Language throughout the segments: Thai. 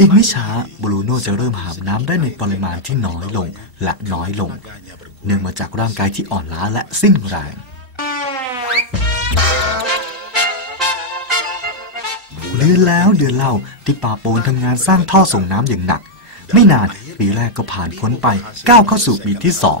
อีกไม่ช้าบรูโน่จะเริ่มหาบน้ำได้ในปริมาณที่น้อยลงและน้อยลง เนื่องมาจากร่างกายที่อ่อนล้าและสิ้นแรงเดือนแล้วเดือนเล่าที่ป่าโปนทำงานสร้างท่อส่งน้ำอย่างหนัก ไม่นานปีแรกก็ผ่านพ้นไปก้าวเข้าสู่ปีที่สอง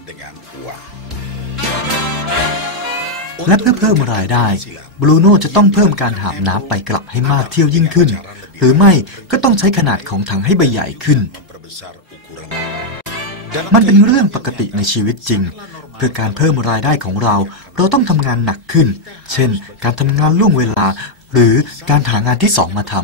และเพื่อเพิ่มรายได้บรูโน่จะต้องเพิ่มการหาบน้ำไปกลับให้มากเที่ยวยิ่งขึ้น หรือไม่ก็ต้องใช้ขนาดของถังให้ใบใหญ่ขึ้น มันเป็นเรื่องปกติในชีวิตจริง เพื่อการเพิ่มรายได้ของเรา เราต้องทำงานหนักขึ้น เช่น การทำงานล่วงเวลา หรือการหางานที่สองมาทำ